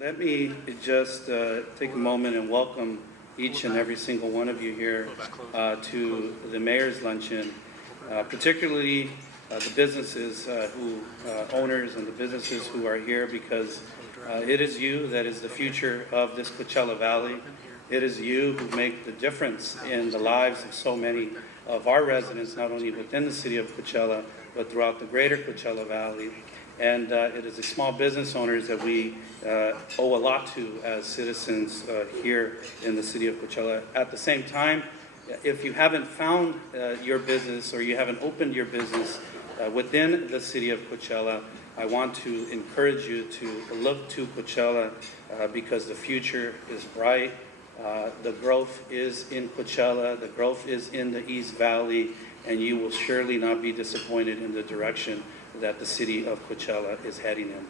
Let me just take a moment and welcome each and every single one of you here to the Mayor's Luncheon, particularly the businesses owners and the businesses who are here, because it is you that is the future of this Coachella Valley. It is you who make the difference in the lives of so many of our residents, not only within the city of Coachella, but throughout the greater Coachella Valley. And it is the small business owners that we owe a lot to as citizens here in the city of Coachella. At the same time, if you haven't found your business or you haven't opened your business within the city of Coachella, I want to encourage you to look to Coachella because the future is bright. The growth is in Coachella, the growth is in the East Valley, and you will surely not be disappointed in the direction that the city of Coachella is heading in.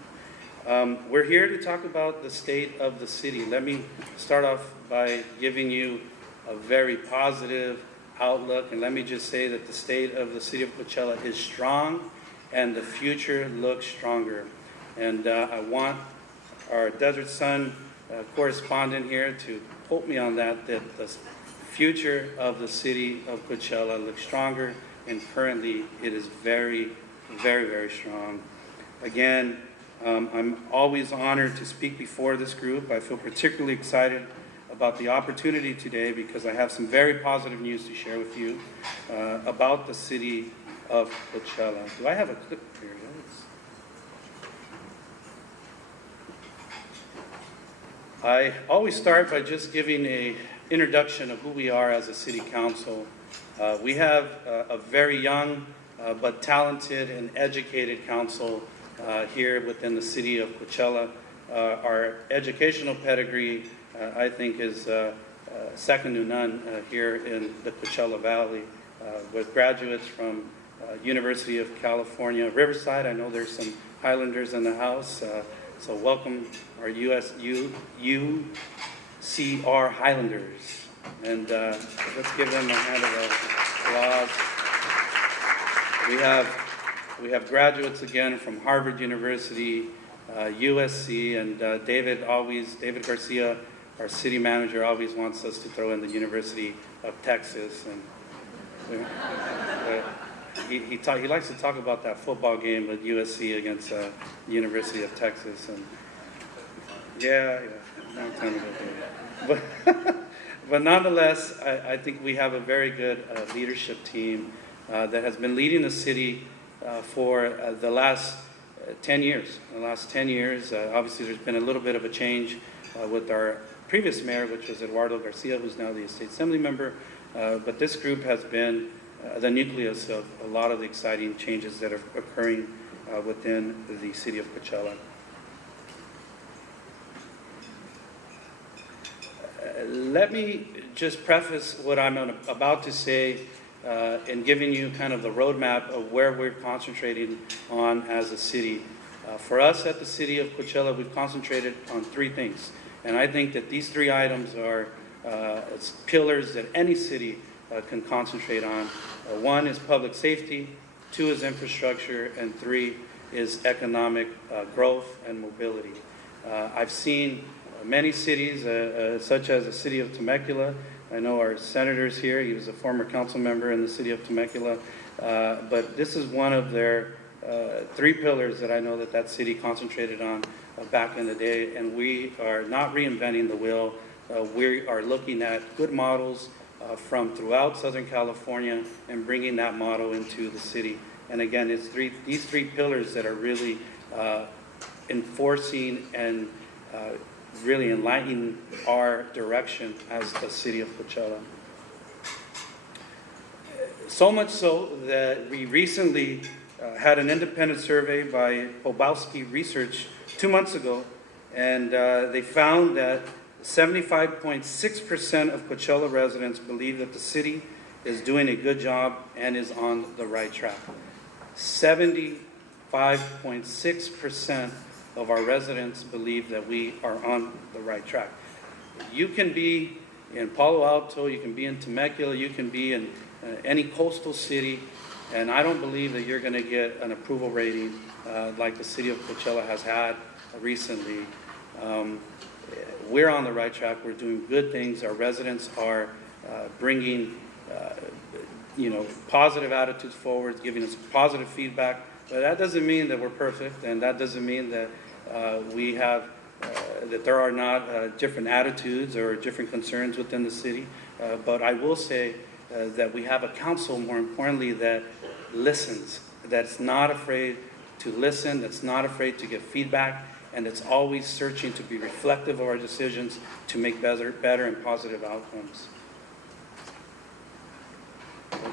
We're here to talk about the state of the city. Let me start off by giving you a very positive outlook, and let me just say that the state of the city of Coachella is strong and the future looks stronger. And I want our Desert Sun correspondent here to quote me on that the future of the city of Coachella looks stronger, and currently it is very, very, very strong. Again, I'm always honored to speak before this group. I feel particularly excited about the opportunity today because I have some very positive news to share with you about the city of Coachella. Do I have a clip here? I always start by just giving an introduction of who we are as a city council. We have a very young but talented and educated council here within the city of Coachella. Our educational pedigree, I think, is second to none here in the Coachella Valley, with graduates from University of California, Riverside. I know there's some Highlanders in the house, so welcome our UCR Highlanders. And let's give them a hand of applause. We have graduates again from Harvard University, USC, and David Garcia, our city manager, always wants us to throw in the University of Texas. And he likes to talk about that football game with USC against the University of Texas. And yeah, long time ago. But nonetheless, I think we have a very good leadership team that has been leading the city for the last 10 years. Obviously, there's been a little bit of a change with our previous mayor, which was Eduardo Garcia, who's now the state assembly member. But this group has been the nucleus of a lot of the exciting changes that are occurring within the city of Coachella. Let me just preface what I'm about to say in giving you kind of the roadmap of where we're concentrating on as a city. For us at the city of Coachella, we've concentrated on three things. And I think that these three items are pillars that any city can concentrate on. One is public safety, two is infrastructure, and three is economic growth and mobility. I've seen many cities, such as the city of Temecula. I know our senator's here. He was a former council member in the city of Temecula. But this is one of their three pillars that I know that city concentrated on back in the day. And we are not reinventing the wheel. We are looking at good models from throughout Southern California and bringing that model into the city. And again, it's these three pillars that are really enforcing and really enlightening our direction as the city of Coachella. So much so that we recently had an independent survey by Pobowski Research 2 months ago, and they found that 75.6% of Coachella residents believe that the city is doing a good job and is on the right track. 75.6% of our residents believe that we are on the right track. You can be in Palo Alto, you can be in Temecula, you can be in any coastal city, and I don't believe that you're going to get an approval rating like the city of Coachella has had recently. we're on the right track. We're doing good things. Our residents are bringing positive attitudes forward, giving us positive feedback. But that doesn't mean that we're perfect, and that doesn't mean that that there are not different attitudes or different concerns within the city. But I will say that we have a council, more importantly, that listens, that's not afraid to listen, that's not afraid to give feedback, and that's always searching to be reflective of our decisions to make better and positive outcomes.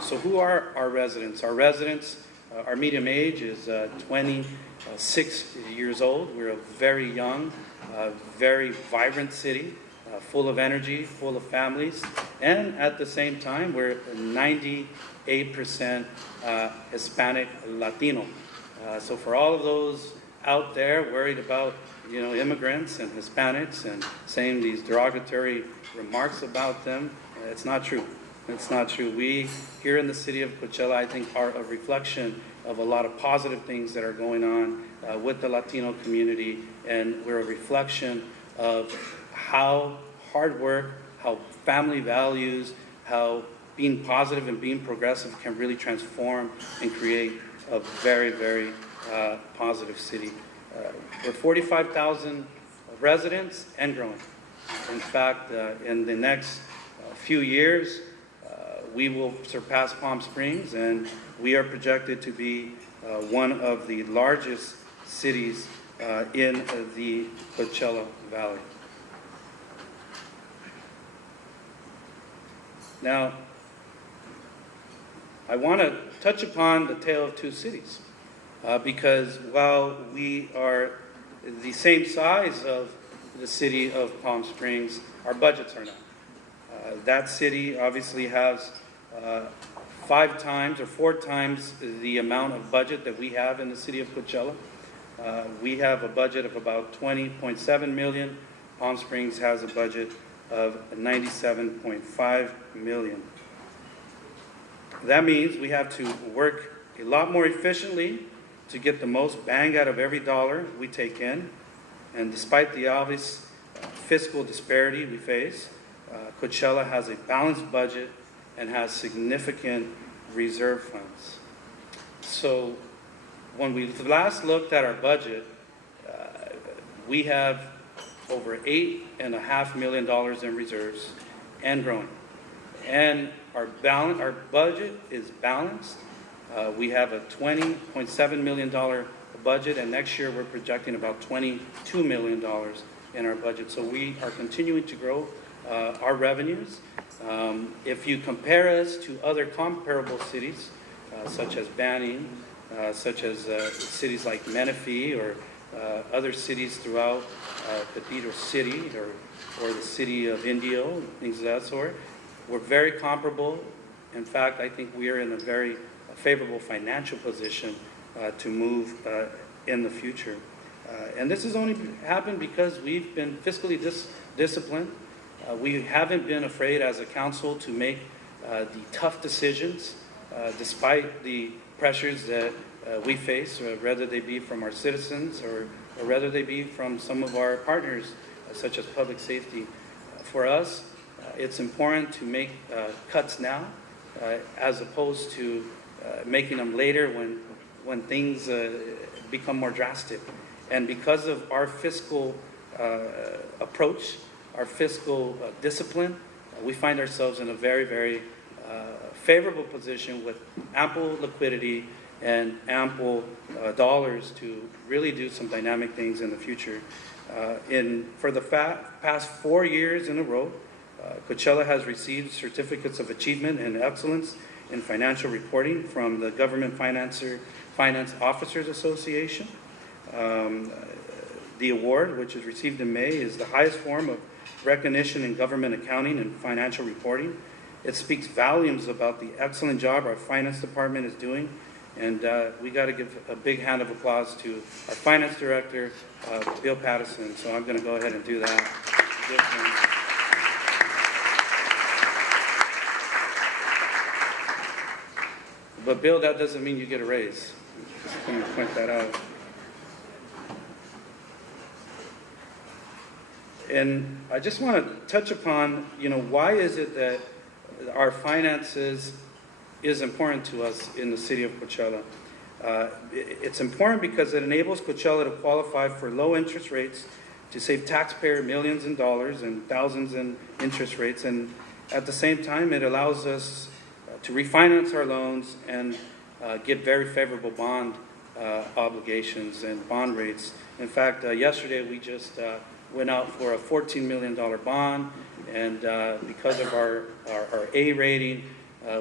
So who are our residents? Our residents, our median age is 26 years old. We're a very young, very vibrant city, full of energy, full of families, and at the same time, we're 98% Hispanic Latino. So for all of those out there worried about immigrants and Hispanics and saying these derogatory remarks about them, it's not true. It's not true. We here in the city of Coachella, I think, are a reflection of a lot of positive things that are going on with the Latino community, and we're a reflection of how hard work, how family values, how being positive and being progressive can really transform and create a very, very positive city. We're 45,000 residents and growing. In fact, in the next few years, we will surpass Palm Springs, and we are projected to be one of the largest cities in the Coachella Valley. Now, I want to touch upon the tale of two cities, because while we are the same size of the city of Palm Springs, our budgets are not. That city obviously has 5 times or 4 times the amount of budget that we have in the city of Coachella. We have a budget of about $20.7 million. Palm Springs has a budget of $97.5 million. That means we have to work a lot more efficiently to get the most bang out of every dollar we take in. And despite the obvious fiscal disparity we face, Coachella has a balanced budget and has significant reserve funds. So when we last looked at our budget, we have over $8.5 million in reserves and growing. And our budget is balanced. We have a $20.7 million budget, and next year we're projecting about $22 million in our budget. So we are continuing to grow our revenues. If you compare us to other comparable cities, such as Banning, such as cities like Menifee, or other cities throughout Cathedral City, or the city of Indio, things of that sort, we're very comparable. In fact, I think we are in a very favorable financial position to move in the future. And this has only happened because we've been fiscally disciplined. We haven't been afraid as a council to make the tough decisions despite the pressures that we face, whether they be from our citizens or whether they be from some of our partners, such as public safety. For us, it's important to make cuts now as opposed to making them later when things become more drastic. And because of our fiscal approach, our fiscal discipline, we find ourselves in a very, very favorable position with ample liquidity and ample dollars to really do some dynamic things in the future. For the past 4 years in a row, Coachella has received certificates of achievement and excellence in financial reporting from the Government Finance Officers Association. The award, which was received in May, is the highest form of recognition in government accounting and financial reporting. It speaks volumes about the excellent job our finance department is doing, and we got to give a big hand of applause to our finance director, Bill Patterson. So I'm going to go ahead and do that. But Bill, that doesn't mean you get a raise. Just going to point that out. And I just want to touch upon, why is it that our finances is important to us in the city of Coachella. It's important because it enables Coachella to qualify for low interest rates, to save taxpayer millions in dollars and thousands in interest rates, and at the same time it allows us to refinance our loans and get very favorable bond obligations and bond rates. In fact, yesterday we just went out for a $14 million bond, and because of our A rating,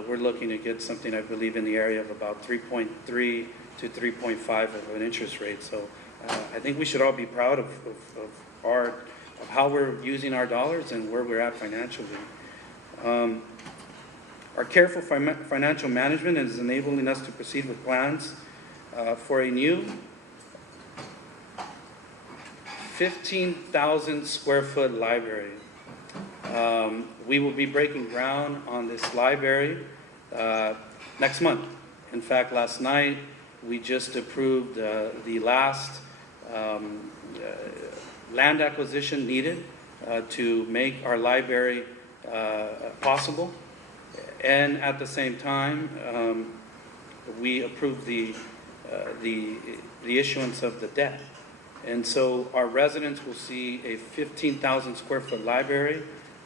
we're looking to get something, I believe, in the area of about 3.3 to 3.5 of an interest rate. So I think we should all be proud of how we're using our dollars and where we're at financially. Our careful financial management is enabling us to proceed with plans for a new 15,000 square foot library. We will be breaking ground on this library next month. In fact, last night we just approved the last land acquisition needed to make our library possible. And at the same time, we approved the issuance of the debt. And so our residents will see a 15,000 square foot library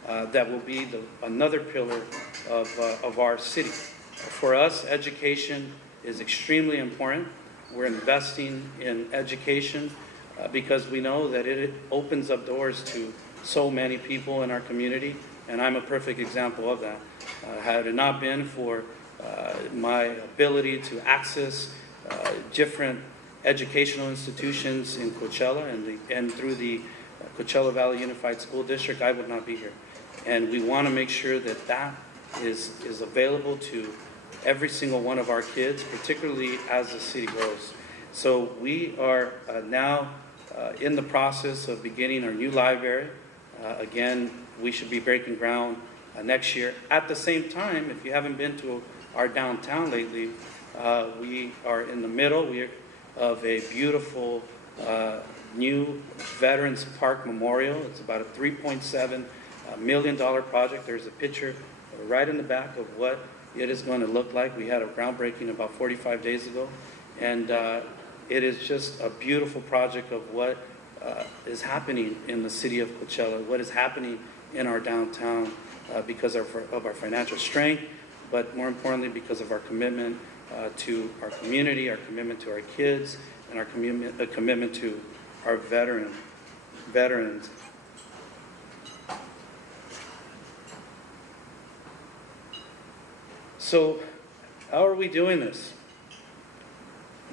that will be another pillar of our city. For us, education is extremely important. We're investing in education because we know that it opens up doors to so many people in our community, and I'm a perfect example of that. Had it not been for my ability to access different educational institutions in Coachella and through the Coachella Valley Unified School District, I would not be here. And we want to make sure that that is available to every single one of our kids, particularly as the city grows. So we are now in the process of beginning our new library. Again, we should be breaking ground next year. At the same time, if you haven't been to our downtown lately, we are in the middle of a beautiful new Veterans Park Memorial. It's about a $3.7 million project. There's a picture right in the back of what it is going to look like. We had a groundbreaking about 45 days ago, and it is just a beautiful project of what is happening in the city of Coachella, what is happening in our downtown because of our financial strength, but more importantly because of our commitment to our community, our commitment to our kids, and our commitment to our veterans. So, how are we doing this?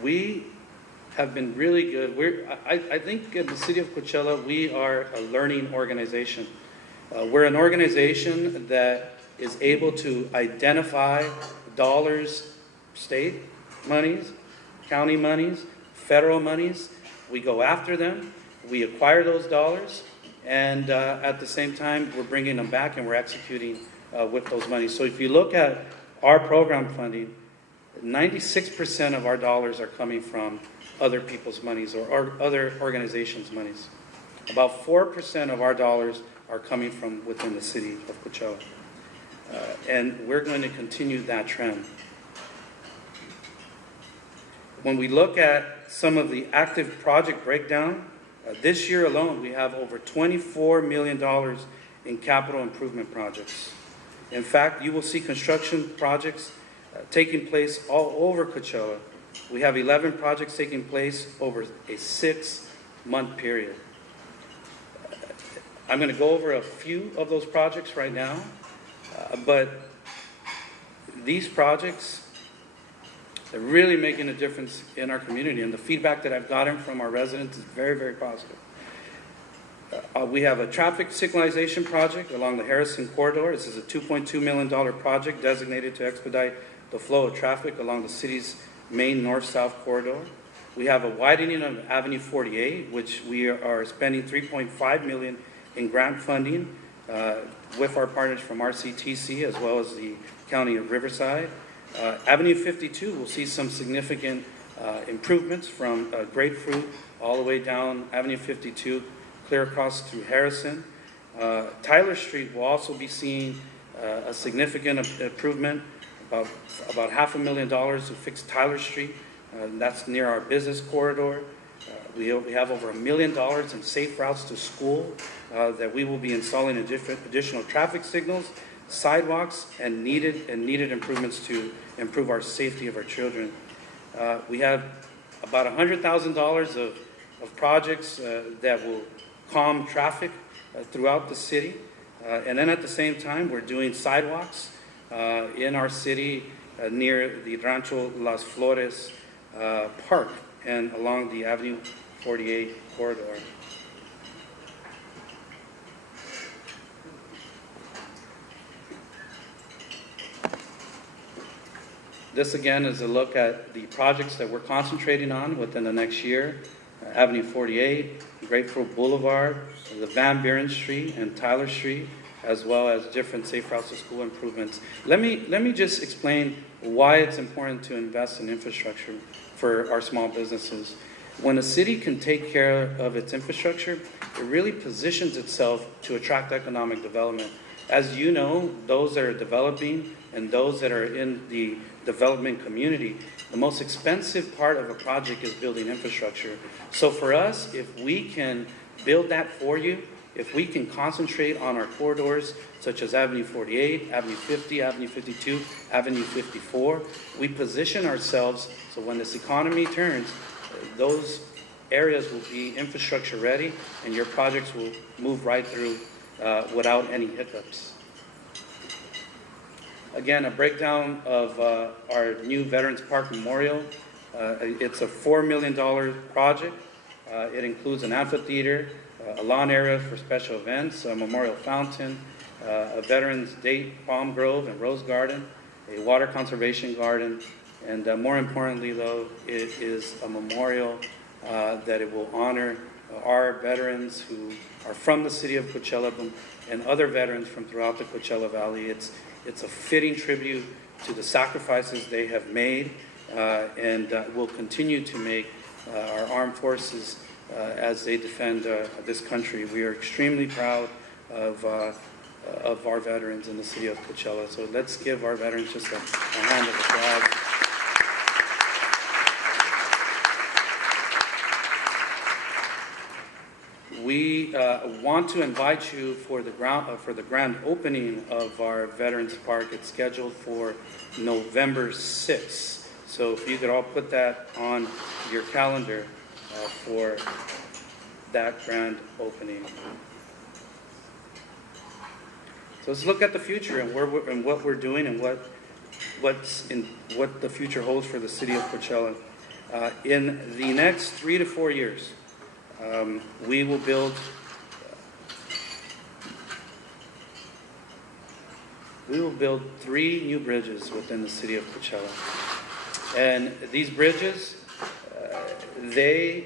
We have been really good. I think in the city of Coachella, we are a learning organization. We're an organization that is able to identify dollars, state monies, county monies, federal monies. We go after them, we acquire those dollars, and at the same time, we're bringing them back and we're executing with those monies. So if you look at our program funding, 96% of our dollars are coming from other people's monies or other organizations' monies. About 4% of our dollars are coming from within the city of Coachella. And we're going to continue that trend. When we look at some of the active project breakdown, this year alone we have over $24 million in capital improvement projects. In fact, you will see construction projects taking place all over Coachella. We have 11 projects taking place over a 6-month period. I'm going to go over a few of those projects right now, but these projects are really making a difference in our community, and the feedback that I've gotten from our residents is very, very positive. We have a traffic signalization project along the Harrison corridor. This is a $2.2 million project designated to expedite the flow of traffic along the city's main north-south corridor. We have a widening of Avenue 48, which we are spending $3.5 million in grant funding with our partners from RCTC as well as the County of Riverside. Avenue 52 will see some significant improvements from Grapefruit all the way down Avenue 52, clear across through Harrison. Tyler Street will also be seeing a significant improvement, about $500,000 to fix Tyler Street. That's near our business corridor. We have over $1 million in safe routes to school that we will be installing additional traffic signals, sidewalks, and needed improvements to improve our safety of our children. We have about $100,000 of projects that will calm traffic throughout the city. And then at the same time, we're doing sidewalks in our city near the Rancho Las Flores Park and along the Avenue 48 corridor. This again is a look at the projects that we're concentrating on within the next year. Avenue 48, Grapefruit Boulevard, the Van Buren Street and Tyler Street, as well as different safe routes to school improvements. Let me just explain why it's important to invest in infrastructure for our small businesses. When a city can take care of its infrastructure, it really positions itself to attract economic development. As you know, those that are developing and those that are in the development community, the most expensive part of a project is building infrastructure. So for us, if we can build that for you, if we can concentrate on our corridors such as Avenue 48, Avenue 50, Avenue 52, Avenue 54, we position ourselves so when this economy turns, those areas will be infrastructure ready and your projects will move right through without any hiccups. Again, a breakdown of our new Veterans Park Memorial. It's a $4 million project. It includes an amphitheater, a lawn area for special events, a memorial fountain, a Veterans Date Palm Grove and Rose Garden, a water conservation garden, and more importantly though, it is a memorial that it will honor our veterans who are from the city of Coachella and other veterans from throughout the Coachella Valley. It's a fitting tribute to the sacrifices they have made and will continue to make our armed forces as they defend this country. We are extremely proud of our veterans in the city of Coachella. So let's give our veterans just a hand of applause. We want to invite you for the grand opening of our Veterans Park. It's scheduled for November 6th. So if you could all put that on your calendar for that grand opening. So let's look at the future and what we're doing and what the future holds for the city of Coachella. In the next 3 to 4 years, we will build 3 new bridges within the city of Coachella. And these bridges, they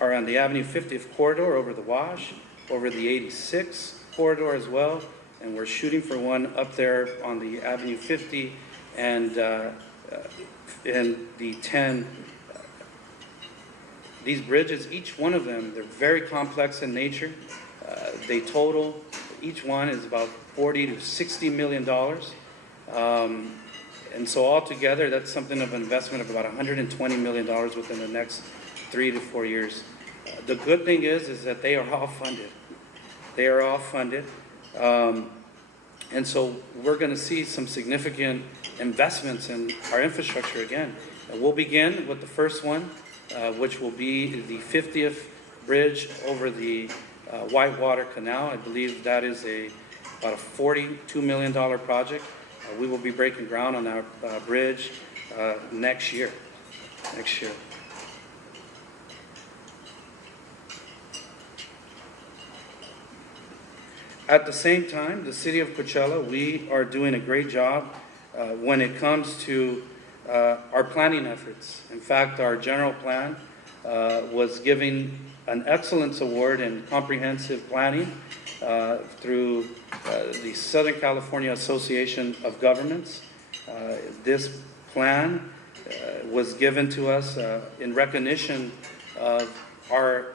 are on the Avenue 50th corridor over the Wash, over the 86 corridor as well, and we're shooting for one up there on the Avenue 50 and the 10. These bridges, each one of them, they're very complex in nature. They total, each one is about $40 to $60 million. And so altogether, that's something of an investment of about $120 million within the next 3 to 4 years. The good thing is that they are all funded. They are all funded. And so we're going to see some significant investments in our infrastructure again. And we'll begin with the first one, which will be the 50th bridge over the Whitewater Canal. I believe that is about a $42 million project. We will be breaking ground on our bridge next year. At the same time, the city of Coachella, we are doing a great job when it comes to our planning efforts. In fact, our general plan was given an excellence award in comprehensive planning through the Southern California Association of Governments. This plan was given to us in recognition of our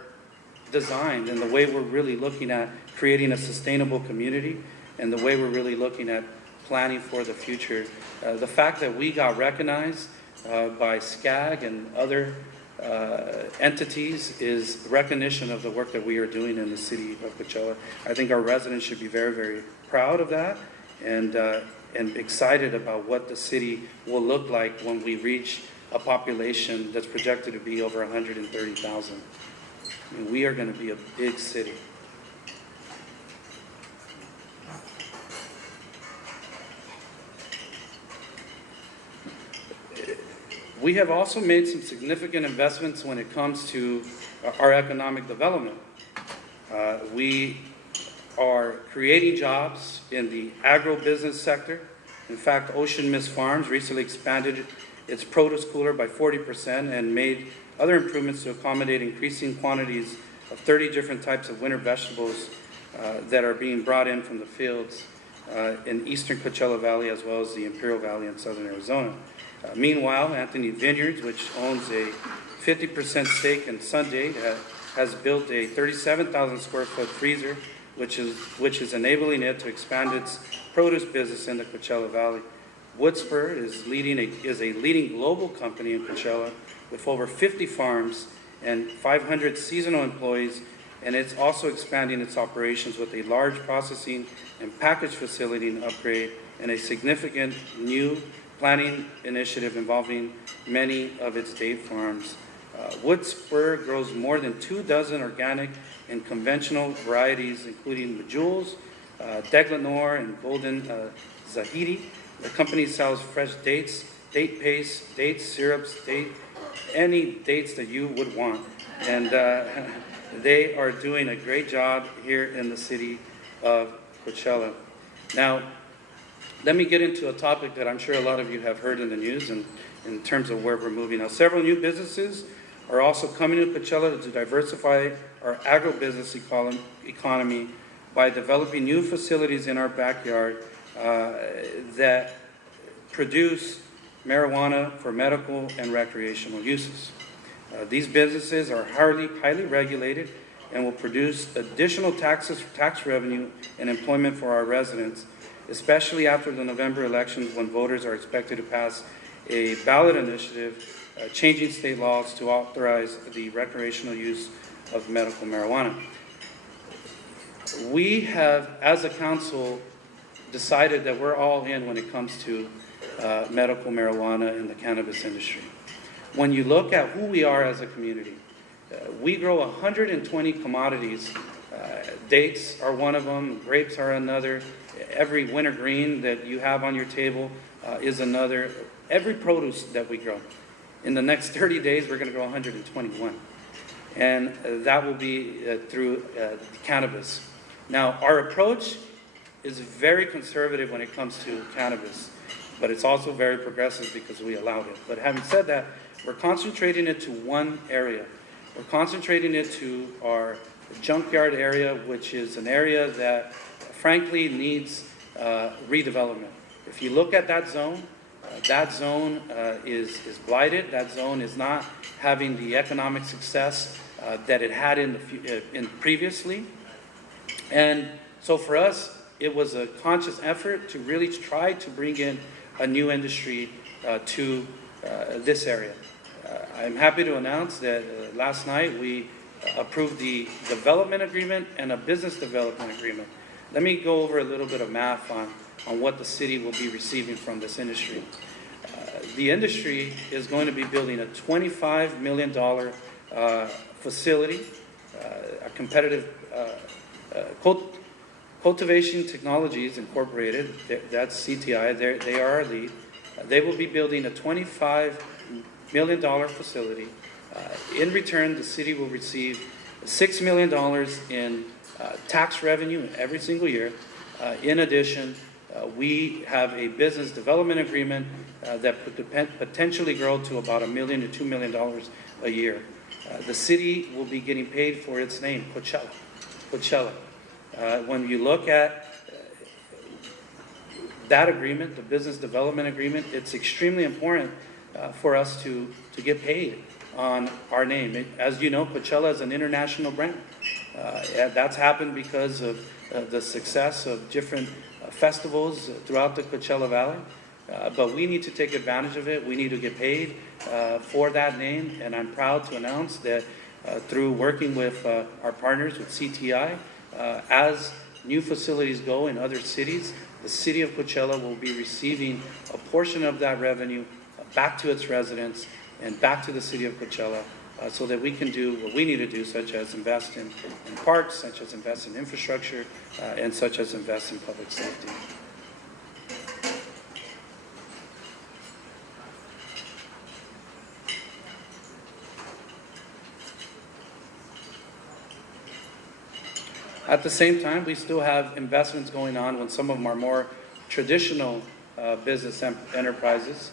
designed and the way we're really looking at creating a sustainable community and the way we're really looking at planning for the future. The fact that we got recognized by SCAG and other entities is recognition of the work that we are doing in the city of Coachella. I think our residents should be very, very proud of that and excited about what the city will look like when we reach a population that's projected to be over 130,000. I mean, we are going to be a big city. We have also made some significant investments when it comes to our economic development. We are creating jobs in the agribusiness sector. In fact, Ocean Mist Farms recently expanded its produce cooler by 40% and made other improvements to accommodate increasing quantities of 30 different types of winter vegetables that are being brought in from the fields in eastern Coachella Valley as well as the Imperial Valley in southern Arizona. Meanwhile, Anthony Vineyards, which owns a 50% stake in Sunday, has built a 37,000 square foot freezer, which is enabling it to expand its produce business in the Coachella Valley. Woodspur is a leading global company in Coachella with over 50 farms and 500 seasonal employees, and it's also expanding its operations with a large processing and package facility and upgrade and a significant new planning initiative involving many of its date farms. Woodspur grows more than 24 organic and conventional varieties, including Majules, Deglanor, and Golden Zahidi. The company sells fresh dates, date paste, dates, syrups, any dates that you would want. And they are doing a great job here in the city of Coachella. Now, let me get into a topic that I'm sure a lot of you have heard in the news and in terms of where we're moving. Now, several new businesses are also coming to Coachella to diversify our agribusiness economy by developing new facilities in our backyard that produce marijuana for medical and recreational uses. These businesses are highly regulated and will produce additional tax revenue and employment for our residents, especially after the November elections when voters are expected to pass a ballot initiative changing state laws to authorize the recreational use of medical marijuana. We have, as a council, decided that we're all in when it comes to medical marijuana in the cannabis industry. When you look at who we are as a community, we grow 120 commodities. Dates are one of them, grapes are another, every wintergreen that you have on your table is another. Every produce that we grow. In the next 30 days, we're going to grow 121. And that will be through cannabis. Now, our approach is very conservative when it comes to cannabis, but it's also very progressive because we allowed it. But having said that, we're concentrating it to one area. We're concentrating it to our junkyard area, which is an area that frankly needs redevelopment. If you look at that zone is blighted. That zone is not having the economic success that it had in previously. And so for us, it was a conscious effort to really try to bring in a new industry to this area. I'm happy to announce that last night we approved the development agreement and a business development agreement. Let me go over a little bit of math on what the city will be receiving from this industry. The industry is going to be building a $25 million facility, a competitive Cultivation Technologies Incorporated, that's CTI, they are our lead. They will be building a $25 million facility. In return, the city will receive $6 million in tax revenue every single year. In addition, we have a business development agreement that could potentially grow to about $1 million to $2 million a year. The city will be getting paid for its name, Coachella. When you look at that agreement, the business development agreement, it's extremely important for us to get paid on our name. As you know, Coachella is an international brand. That's happened because of the success of different festivals throughout the Coachella Valley. But we need to take advantage of it. We need to get paid for that name. And I'm proud to announce that through working with our partners with CTI, as new facilities go in other cities, the city of Coachella will be receiving a portion of that revenue back to its residents and back to the city of Coachella, so that we can do what we need to do, such as invest in parks, such as invest in infrastructure, and such as invest in public safety. At the same time, we still have investments going on with some of our more traditional business enterprises.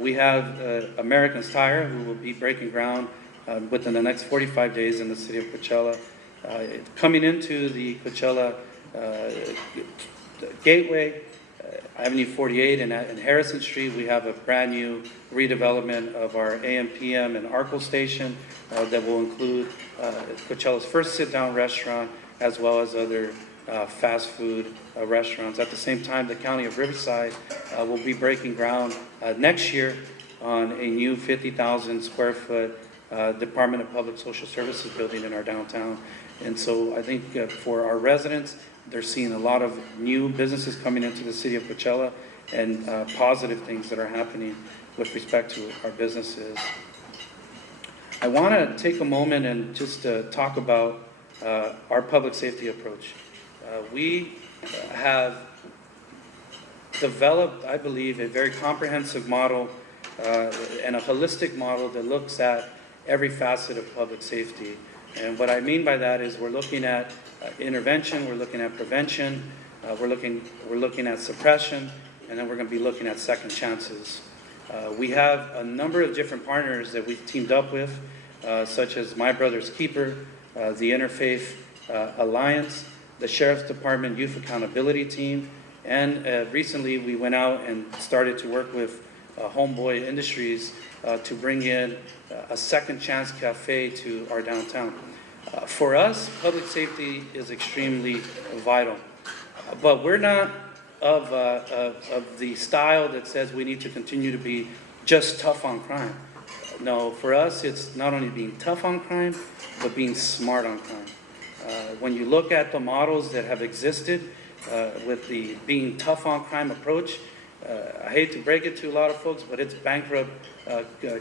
We have American's Tire, who will be breaking ground within the next 45 days in the city of Coachella. Coming into the Coachella gateway, Avenue 48 and Harrison Street, we have a brand new redevelopment of our AM/PM and Arco station that will include Coachella's first sit-down restaurant, as well as other fast food restaurants. At the same time, the County of Riverside will be breaking ground next year on a new 50,000 square foot Department of Public Social Services building in our downtown. And so I think for our residents, they're seeing a lot of new businesses coming into the city of Coachella and positive things that are happening with respect to our businesses. I want to take a moment and just talk about our public safety approach. We have developed, I believe, a very comprehensive model and a holistic model that looks at every facet of public safety. And what I mean by that is we're looking at intervention, we're looking at prevention, we're looking at suppression, and then we're going to be looking at second chances. We have a number of different partners that we've teamed up with, such as My Brother's Keeper, the Interfaith Alliance, the Sheriff's Department Youth Accountability Team, and recently we went out and started to work with Homeboy Industries to bring in a second chance cafe to our downtown. For us, public safety is extremely vital, but we're not of the style that says we need to continue to be just tough on crime. No, for us, it's not only being tough on crime, but being smart on crime. When you look at the models that have existed with the being tough on crime approach, I hate to break it to a lot of folks, but it's bankrupt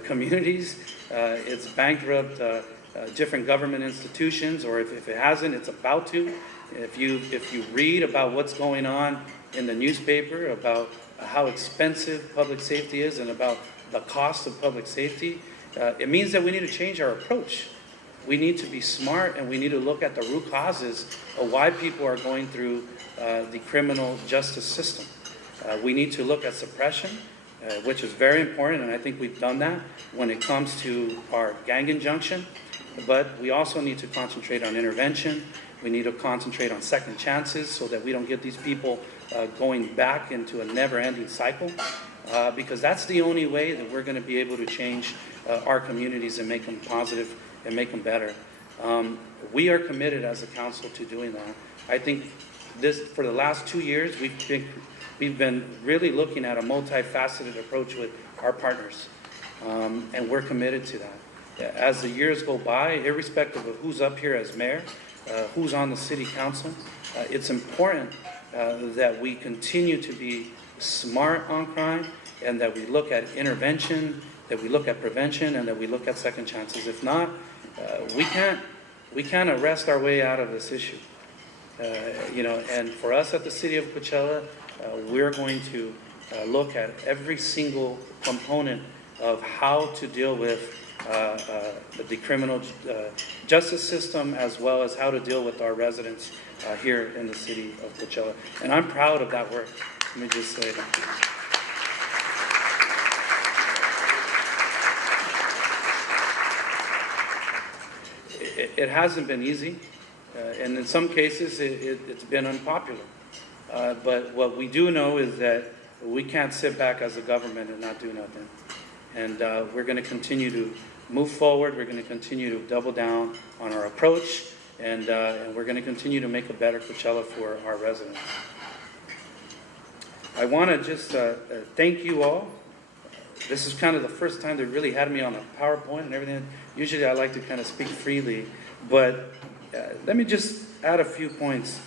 communities, it's bankrupt different government institutions, or if it hasn't, it's about to. If you read about what's going on in the newspaper about how expensive public safety is and about the cost of public safety, it means that we need to change our approach. We need to be smart, and we need to look at the root causes of why people are going through the criminal justice system. We need to look at suppression, which is very important, and I think we've done that when it comes to our gang injunction. But we also need to concentrate on intervention. We need to concentrate on second chances so that we don't get these people going back into a never-ending cycle, because that's the only way that we're going to be able to change our communities and make them positive and make them better. We are committed as a council to doing that. I think for the last 2 years, we've been really looking at a multifaceted approach with our partners, and we're committed to that. As the years go by, irrespective of who's up here as mayor, who's on the city council, it's important that we continue to be smart on crime, and that we look at intervention, that we look at prevention, and that we look at second chances. If not, we can't arrest our way out of this issue. And for us at the city of Coachella, we're going to look at every single component of how to deal with the criminal justice system, as well as how to deal with our residents here in the city of Coachella. And I'm proud of that work. Let me just say that. It hasn't been easy, and in some cases it's been unpopular. But what we do know is that we can't sit back as a government and not do nothing. And we're going to continue to move forward. We're going to continue to double down on our approach, and we're going to continue to make a better Coachella for our residents. I want to just thank you all. This is kind of the first time they really had me on a PowerPoint and everything. Usually I like to kind of speak freely, but let me just add a few points.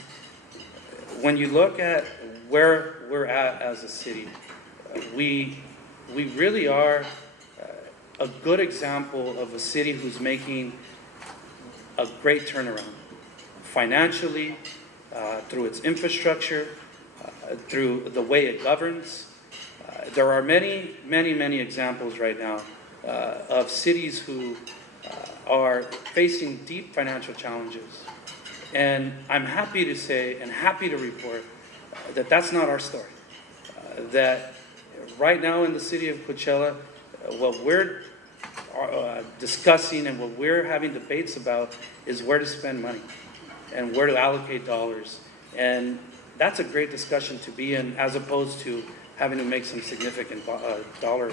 When you look at where we're at as a city, we really are a good example of a city who's making a great turnaround financially, through its infrastructure, through the way it governs. There are many, many, many examples right now of cities who are facing deep financial challenges. And I'm happy to say and happy to report that that's not our story. That right now in the city of Coachella, what we're discussing and what we're having debates about is where to spend money and where to allocate dollars. And that's a great discussion to be in, as opposed to having to make some significant dollar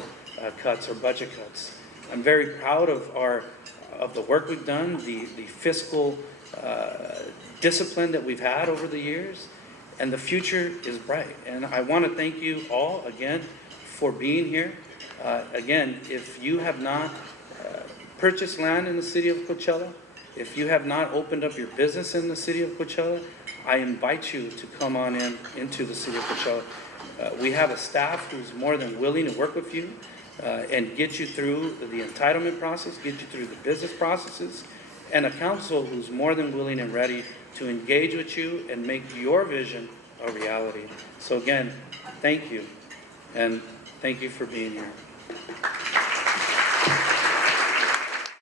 cuts or budget cuts. I'm very proud of the work we've done, the fiscal discipline that we've had over the years, and the future is bright. And I want to thank you all again for being here. Again, if you have not purchased land in the city of Coachella, if you have not opened up your business in the city of Coachella, I invite you to come on into the city of Coachella. We have a staff who's more than willing to work with you and get you through the entitlement process, get you through the business processes, and a council who's more than willing and ready to engage with you and make your vision a reality. So again, thank you, and thank you for being here.